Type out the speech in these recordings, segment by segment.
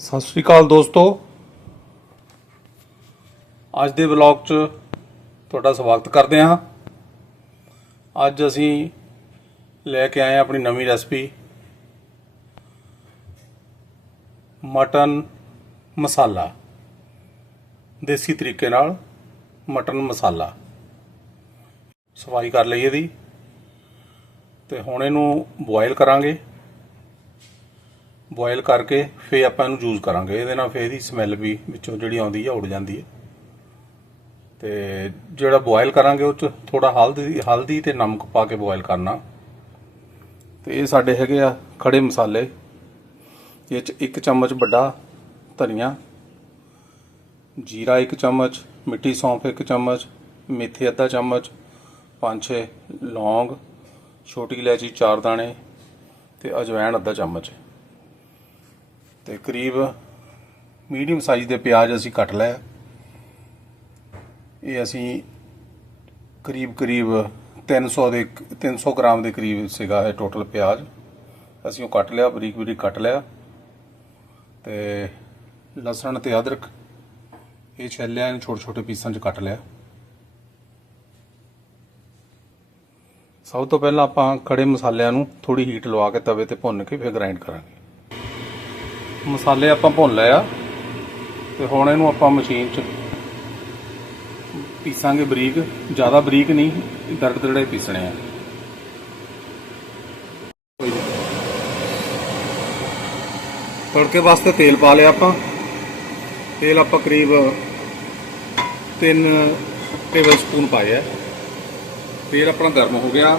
ਸਤਿ ਸ਼੍ਰੀ ਅਕਾਲ ਦੋਸਤੋ। ਅੱਜ ਦੇ ਵਲੌਗ 'ਚ ਤੁਹਾਡਾ ਸਵਾਗਤ ਕਰਦੇ ਹਾਂ। ਅੱਜ ਅਸੀਂ ਲੈ ਕੇ ਆਏ ਹਾਂ ਆਪਣੀ ਨਵੀਂ ਰੈਸਪੀ। ਮਟਨ ਮਸਾਲਾ। ਦੇਸੀ ਤਰੀਕੇ ਨਾਲ ਮਟਨ ਮਸਾਲਾ। ਸਫ਼ਾਈ ਕਰ ਲਈ ਇਹਦੀ। ਤੇ ਹੁਣ ਇਹਨੂੰ ਬੋਇਲ ਕਰਾਂਗੇ। ਬੋਇਲ ਕਰਕੇ ਫੇ ਆਪਾਂ ਇਹਨੂੰ ਯੂਜ਼ ਕਰਾਂਗੇ। ਇਹਦੇ ਨਾਲ ਫੇ ਇਹਦੀ ਸਮੈਲ ਵੀ ਵਿੱਚੋਂ ਜਿਹੜੀ ਆਉਂਦੀ ਆ ਉੱਡ ਜਾਂਦੀ ਹੈ ਤੇ ਜਿਹੜਾ ਬੋਇਲ ਕਰਾਂਗੇ ਉਹ ਚ ਥੋੜਾ ਹਲਦੀ ਹਲਦੀ ਤੇ ਨਮਕ ਪਾ ਕੇ ਬੋਇਲ ਕਰਨਾ। ਤੇ ਇਹ ਸਾਡੇ ਹੈਗੇ ਆ ਖੜੇ ਮਸਾਲੇ। ਇਹ ਚ ਇੱਕ ਚਮਚ ਵੱਡਾ ਧਨੀਆ, ਜੀਰਾ ਇੱਕ ਚਮਚ, ਮਿੱਟੀ ਸੌਂਫ ਇੱਕ ਚਮਚ, ਮੇਥੇ ਅੱਧਾ ਚਮਚ, ਪੰਜ ਛੇ ਲੌਂਗ, ਛੋਟੀ ਇਲਾਇਚੀ ਚਾਰ ਦਾਣੇ ਤੇ ਅਜਵਾਇਣ ਅੱਧਾ ਚਮਚ। ਤੇ ਕਰੀਬ ਮੀਡੀਅਮ ਸਾਈਜ਼ ਦੇ ਪਿਆਜ਼ ਅਸੀਂ ਕੱਟ ਲਏ। ਇਹ ਅਸੀਂ ਕਰੀਬ ਕਰੀਬ 300 ਦੇ 300 ਗ੍ਰਾਮ ਦੇ ਕਰੀਬ ਸੀਗਾ ਇਹ ਟੋਟਲ ਪਿਆਜ਼। ਅਸੀਂ ਉਹ ਕੱਟ ਲਿਆ, ਬਰੀਕ ਬਰੀਕ ਕੱਟ ਲਿਆ ਤੇ ਲਸਣ ਤੇ ਅਦਰਕ ਇਹ ਛਿੱਲਿਆ, ਇਹਨੂੰ ਛੋਟੇ ਛੋਟੇ ਪੀਸਾਂ 'ਚ ਕੱਟ ਲਿਆ। ਸਭ ਤੋਂ ਪਹਿਲਾਂ ਆਪਾਂ ਖੜੇ ਮਸਾਲਿਆਂ ਨੂੰ ਥੋੜੀ ਹੀਟ ਲਵਾ ਕੇ ਤਵੇ ਤੇ ਭੁੰਨ ਕੇ ਫਿਰ ਗ੍ਰਾਈਂਡ ਕਰਾਂਗੇ। ਮਸਾਲੇ ਆਪਾਂ ਭੁੰਨ ਲਏ ਆ। ਤੇ ਹੁਣ ਇਹਨੂੰ ਆਪਾਂ ਮਸ਼ੀਨ 'ਚ ਪੀਸਾਂਗੇ ਬਰੀਕ। ਜ਼ਿਆਦਾ ਬਰੀਕ ਨਹੀਂ ਦਰੜ ਦਰੜੇ ਪੀਸਣੇ ਆ। ਤੜਕੇ ਵਾਸਤੇ ਤੇਲ ਪਾ ਲਿਆ ਆਪਾਂ। ਤੇਲ ਆਪਾਂ ਕਰੀਬ 3 ਟੇਬਲ ਸਪੂਨ ਪਾਇਆ ਤੇਲ ਆਪਣਾ ਗਰਮ ਹੋ ਗਿਆ।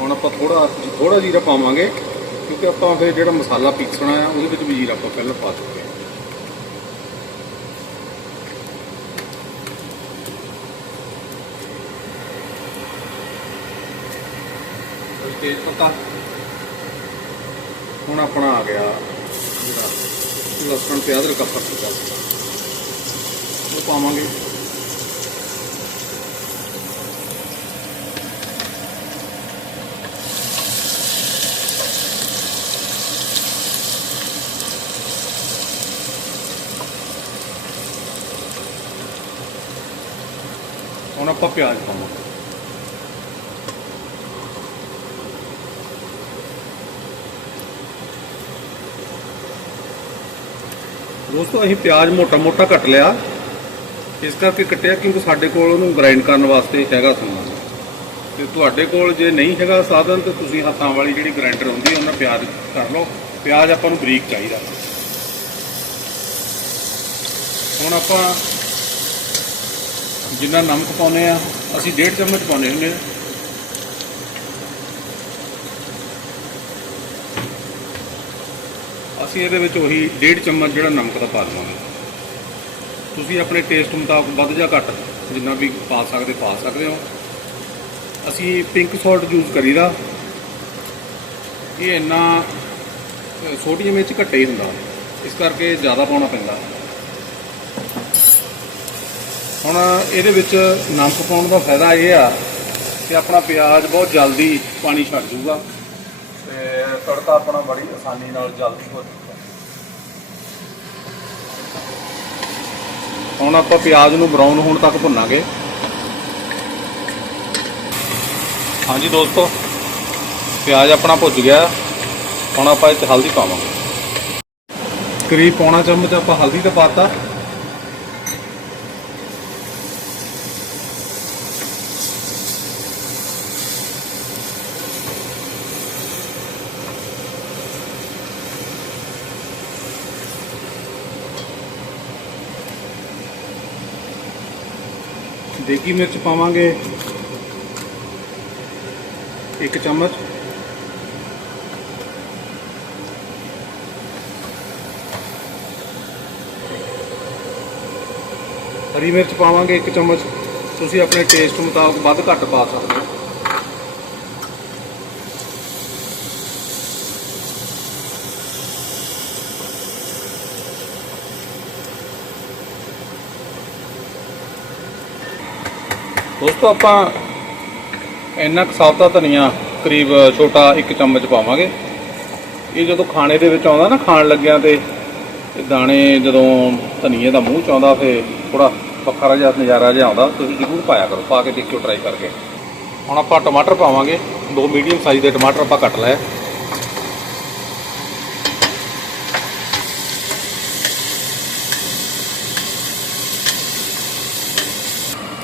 ਹੁਣ ਆਪਾਂ ਥੋੜਾ ਥੋੜਾ ਜੀਰਾ ਪਾਵਾਂਗੇ। ਕਿਉਂਕਿ ਆਪਾਂ ਫਿਰ ਜਿਹੜਾ ਮਸਾਲਾ ਪੀਸਣਾ ਆ, ਉਹਦੇ ਵਿੱਚ ਵੀ ਜੀਰਾ ਆਪਾਂ ਪਹਿਲਾਂ ਪਾ ਚੁੱਕੇ ਹਾਂ। ਤੇਜ ਪੱਤਾ ਹੁਣ ਆਪਣਾ ਆ ਗਿਆ ਜਿਹੜਾ ਲਸਣ ਤੇ ਅਦਰਕ ਆਪਾਂ ਕੀਤਾ ਸੀ ਉਹ ਪਾਵਾਂਗੇ। ਹੁਣ ਆਪਾਂ ਪਿਆਜ਼ ਪਾਵਾਂਗੇ। ਦੋਸਤੋ, ਅਸੀਂ ਪਿਆਜ਼ ਮੋਟਾ-ਮੋਟਾ ਕੱਟ ਲਿਆ। ਇਸ ਕਰਕੇ ਕੱਟਿਆ ਕਿਉਂਕਿ ਸਾਡੇ ਕੋਲ ਉਹਨੂੰ ਗ੍ਰਾਈਂਡ ਕਰਨ ਵਾਸਤੇ ਹੈਗਾ ਸਮਾਨ। ਤੇ ਤੁਹਾਡੇ ਕੋਲ ਜੇ ਨਹੀਂ ਹੈਗਾ ਸਾਧਨ, ਤੇ ਤੁਸੀਂ ਹੱਥਾਂ ਵਾਲੀ ਜਿਹੜੀ ਗ੍ਰਾਈਂਡਰ ਹੁੰਦੀ ਉਹਨਾਂ ਪਿਆਜ਼ ਕਰ ਲਓ। ਪਿਆਜ਼ ਆਪਾਂ ਨੂੰ ਬਰੀਕ ਚਾਹੀਦਾ। ਹੁਣ ਆਪਾਂ ਜਿੰਨਾ ਨਮਕ ਪਾਉਨੇ ਆ, ਅਸੀਂ 1.5 ਚਮਚ ਪਾਉਨੇ ਹੁੰਦੇ ਆ। ਅਸੀਂ ਇਹਦੇ ਵਿੱਚ ਉਹੀ 1.5 ਚਮਚ ਜਿਹੜਾ ਨਮਕ ਦਾ ਪਾ ਲਵਾਂਗੇ ਤੁਸੀਂ ਆਪਣੇ ਟੇਸਟ ਮੁਤਾਬਕ ਵੱਧ ਜਾਂ ਘੱਟ ਜਿੰਨਾ ਵੀ ਪਾ ਸਕਦੇ ਪਾ ਸਕਦੇ ਹੋ। ਅਸੀਂ ਪਿੰਕ ਸਾਲਟ ਯੂਜ਼ ਕਰੀਦਾ। ਇਹ ਇੰਨਾ ਸੋਡੀਅਮ ਵਿੱਚ ਘੱਟੇ ਹੀ ਹੁੰਦਾ। ਇਸ ਕਰਕੇ ਜ਼ਿਆਦਾ ਪਾਉਣਾ ਪੈਂਦਾ। ਹੁਣ ਇਹਦੇ ਵਿੱਚ ਨਮਕ ਪਾਉਣ ਦਾ ਫਾਇਦਾ ਇਹ ਆ ਕਿ ਆਪਣਾ ਪਿਆਜ਼ ਬਹੁਤ ਜਲਦੀ ਪਾਣੀ ਛੱਡ ਜੂਗਾ ਤੇ ਤੜਕਾ ਆਪਣਾ ਬੜੀ ਆਸਾਨੀ ਨਾਲ ਜਲਦੀ ਹੋ ਜੂਗਾ। ਹੁਣ ਆਪਾਂ ਪਿਆਜ਼ ਨੂੰ ਬਰਾਊਨ ਹੋਣ ਤੱਕ ਭੁੰਨਾਂਗੇ। ਹਾਂਜੀ ਦੋਸਤੋ, ਪਿਆਜ਼ ਆਪਣਾ ਭੁੱਜ ਗਿਆ। ਹੁਣ ਆਪਾਂ ਇਹ 'ਚ ਹਲਦੀ ਪਾਵਾਂਗੇ। ਕਰੀਬ ਪੌਣਾ ਚਮਚ ਆਪਾਂ ਹਲਦੀ ਤੇ ਪਾਤਾ। ਦੇਗੀ ਮਿਰਚ ਪਾਵਾਂਗੇ। ਇੱਕ ਚਮਚ। ਹਰੀ ਮਿਰਚ ਪਾਵਾਂਗੇ ਇੱਕ ਚਮਚ। ਤੁਸੀਂ ਆਪਣੇ ਟੇਸਟ ਮੁਤਾਬਕ ਵੱਧ ਘੱਟ ਪਾ ਸਕਦੇ ਹੋ। ਦੋਸਤੋ, ਆਪਾਂ ਇੰਨਾ ਕੁ ਸਾਬਤਾ ਧਨੀਆ ਕਰੀਬ ਛੋਟਾ ਇੱਕ ਚਮਚ ਪਾਵਾਂਗੇ। ਇਹ ਜਦੋਂ ਖਾਣੇ ਦੇ ਵਿੱਚ ਆਉਂਦਾ ਨਾ, ਖਾਣ ਲੱਗਿਆਂ ਤੇ ਤੇ ਦਾਣੇ ਜਦੋਂ ਧਨੀਏ ਦਾ ਮੂੰਹ ਚ ਆਉਂਦਾ ਫੇ ਥੋੜਾ ਵੱਖਰਾ ਜਿਹਾ ਨਜ਼ਾਰਾ ਜਿਹਾ ਆਉਂਦਾ, ਤੁਸੀਂ ਜ਼ਰੂਰ ਪਾਇਆ ਕਰੋ, ਪਾ ਕੇ ਦੇਖਿਓ ਟਰਾਈ ਕਰਕੇ। ਹੁਣ ਆਪਾਂ ਟਮਾਟਰ ਪਾਵਾਂਗੇ। ਦੋ ਮੀਡੀਅਮ ਸਾਈਜ਼ ਦੇ ਟਮਾਟਰ ਆਪਾਂ ਕੱਟ ਲਏ।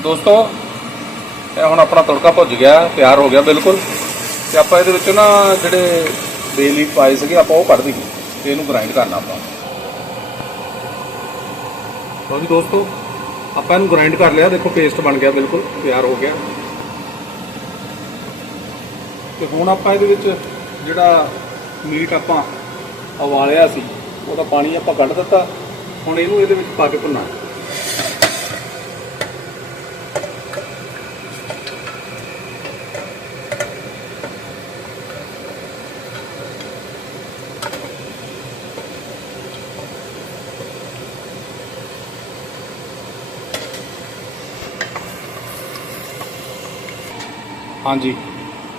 ਦੋਸਤੋ ਇਹ ਹੁਣ ਆਪਣਾ ਤੜਕਾ ਭੁੱਜ ਗਿਆ, ਤਿਆਰ ਹੋ ਗਿਆ ਬਿਲਕੁਲ। ਤੇ ਆਪਾਂ ਇਹਦੇ ਵਿੱਚ ਨਾ ਜਿਹੜੇ ਬੇ ਲੀਫ ਪਾਏ ਸੀਗੇ, ਆਪਾਂ ਉਹ ਕੱਢ ਦਈਏ। ਤੇ ਇਹਨੂੰ ਗ੍ਰਾਈਂਡ ਕਰਨਾ ਆਪਾਂ। ਲਓ ਜੀ ਦੋਸਤੋ, ਆਪਾਂ ਇਹਨੂੰ ਗ੍ਰਾਈਂਡ ਕਰ ਲਿਆ। ਦੇਖੋ ਪੇਸਟ ਬਣ ਗਿਆ ਬਿਲਕੁਲ, ਤਿਆਰ ਹੋ ਗਿਆ। ਤੇ ਹੁਣ ਆਪਾਂ ਇਹਦੇ ਵਿੱਚ ਜਿਹੜਾ ਮੀਟ ਆਪਾਂ ਉਬਾਲਿਆ ਸੀ, ਉਹਦਾ ਪਾਣੀ ਆਪਾਂ ਕੱਢ ਦਿੱਤਾ। ਹੁਣ ਇਹਨੂੰ ਇਹਦੇ ਵਿੱਚ ਪਾ ਕੇ ਭੁੰਨਾ ਹਾਂਜੀ।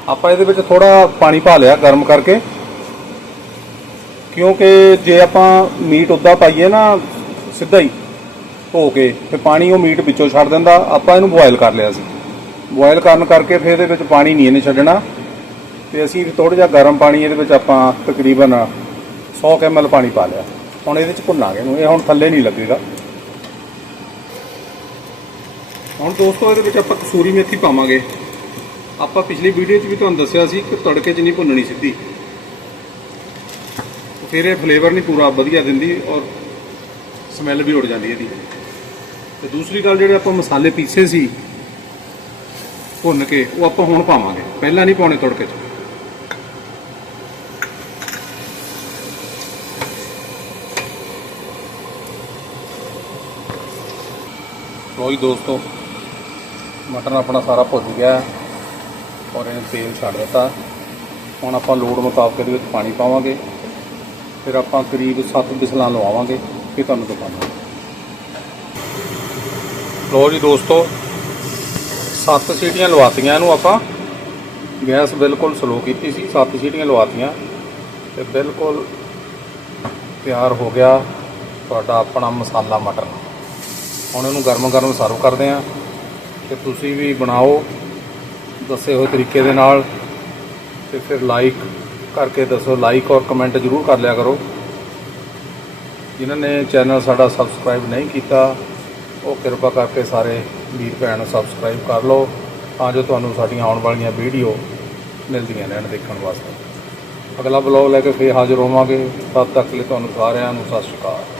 ਆਪਾਂ ਇਹਦੇ ਵਿੱਚ ਥੋੜਾ ਪਾਣੀ ਪਾ ਲਿਆ ਗਰਮ ਕਰਕੇ। ਕਿਉਂਕਿ ਜੇ ਆਪਾਂ ਮੀਟ ਉੱਦਾਂ ਪਾਈਏ ਨਾ, ਸਿੱਧਾ ਹੀ ਧੋ ਕੇ ਤੇ ਪਾਣੀ ਉਹ ਮੀਟ ਵਿੱਚੋਂ ਛੱਡ ਦਿੰਦਾ। ਆਪਾਂ ਇਹਨੂੰ ਬੋਇਲ ਕਰ ਲਿਆ ਸੀ। ਬੋਇਲ ਕਰਨ ਕਰਕੇ ਫਿਰ ਇਹਦੇ ਵਿੱਚ ਪਾਣੀ ਨਹੀਂ ਇਹਨੇ ਛੱਡਣਾ। ਤੇ ਅਸੀਂ ਥੋੜਾ ਜਿਹਾ ਗਰਮ ਪਾਣੀ ਇਹਦੇ ਵਿੱਚ ਆਪਾਂ ਤਕਰੀਬਨ 100 ml ਪਾਣੀ ਪਾ ਲਿਆ। ਹੁਣ ਇਹਦੇ ਵਿੱਚ ਭੁੰਨਾਂਗੇ ਇਹਨੂੰ। ਇਹ ਹੁਣ ਥੱਲੇ ਨਹੀਂ ਲੱਗੇਗਾ। ਹੁਣ ਦੋਸਤੋ ਇਹਦੇ ਵਿੱਚ ਆਪਾਂ ਕਸੂਰੀ ਮੇਥੀ ਪਾਵਾਂਗੇ। ਆਪਾਂ ਪਿਛਲੀ ਵੀਡੀਓ 'ਚ ਵੀ ਤੁਹਾਨੂੰ ਦੱਸਿਆ ਸੀ ਕਿ ਤੜਕੇ 'ਚ ਨਹੀਂ ਭੁੰਨਣੀ ਸਿੱਧੀ। ਫਿਰ ਇਹ ਫਲੇਵਰ ਨਹੀਂ ਪੂਰਾ ਵਧੀਆ ਦਿੰਦੀ ਔਰ ਸਮੈਲ ਵੀ ਉੜ ਜਾਂਦੀ ਇਹਦੀ। ਤੇ ਦੂਸਰੀ ਗੱਲ ਜਿਹੜੇ ਆਪਾਂ ਮਸਾਲੇ ਪੀਸੇ ਸੀ ਭੁੰਨ ਕੇ, ਉਹ ਆਪਾਂ ਹੁਣ ਪਾਵਾਂਗੇ। ਪਹਿਲਾਂ ਨਹੀਂ ਪਾਉਣੇ ਤੜਕੇ 'ਚ। ਲੋ ਜੀ ਦੋਸਤੋ ਮਟਰ ਆਪਣਾ ਸਾਰਾ ਭੁੱਜ ਗਿਆ। ਔਰ ਇਹਨੇ ਤੇਲ ਛੱਡ ਦਿੱਤਾ। ਹੁਣ ਆਪਾਂ ਲੋੜ ਮੁਤਾਬਕ ਇਹਦੇ ਵਿੱਚ ਪਾਣੀ ਪਾਵਾਂਗੇ। ਫਿਰ ਆਪਾਂ ਕਰੀਬ 7 ਬਿਸਲਾਂ ਲਵਾਵਾਂਗੇ। ਫਿਰ ਤੁਹਾਨੂੰ ਦਿਖਾਵਾਂਗੇ। ਲੋ ਜੀ ਦੋਸਤੋ 7 ਸੀਟੀਆਂ ਲਵਾਤੀਆਂ ਇਹਨੂੰ ਆਪਾਂ। ਗੈਸ ਬਿਲਕੁਲ ਸਲੋ ਕੀਤੀ ਸੀ 7 ਸੀਟੀਆਂ ਲਵਾਤੀਆਂ। ਤੇ ਬਿਲਕੁਲ ਤਿਆਰ ਹੋ ਗਿਆ ਤੁਹਾਡਾ ਆਪਣਾ ਮਸਾਲਾ ਮਟਰ। ਹੁਣ ਇਹਨੂੰ ਗਰਮ ਗਰਮ ਸਰਵ ਕਰਦੇ ਆਂ। ਤੇ ਤੁਸੀਂ ਵੀ ਬਣਾਓ। ਦੱਸੇ ਹੋਏ ਤਰੀਕੇ ਦੇ ਨਾਲ ਤੇ ਫਿਰ ਲਾਈਕ ਕਰਕੇ ਦੱਸੋ ਲਾਈਕ ਔਰ ਕਮੈਂਟ ਜ਼ਰੂਰ ਕਰ ਲਿਆ ਕਰੋ। ਜਿਨ੍ਹਾਂ ਨੇ ਚੈਨਲ ਸਾਡਾ ਸਬਸਕ੍ਰਾਈਬ ਨਹੀਂ ਕੀਤਾ, ਉਹ ਕਿਰਪਾ ਕਰਕੇ ਸਾਰੇ ਵੀਰ ਭੈਣ ਸਬਸਕ੍ਰਾਈਬ ਕਰ ਲਓ, ਤਾਂ ਜੋ ਤੁਹਾਨੂੰ ਸਾਡੀਆਂ ਆਉਣ ਵਾਲੀਆਂ ਵੀਡੀਓ ਮਿਲਦੀਆਂ ਰਹਿਣ ਦੇਖਣ ਵਾਸਤੇ। ਅਗਲਾ ਬਲੌਗ ਲੈ ਕੇ ਫੇਰ ਹਾਜ਼ਰ ਹੋਵਾਂਗੇ। ਤਦ ਤੱਕ ਲਈ ਤੁਹਾਨੂੰ ਸਾਰਿਆਂ ਨੂੰ ਸਤਿ ਸ਼੍ਰੀ ਅਕਾਲ।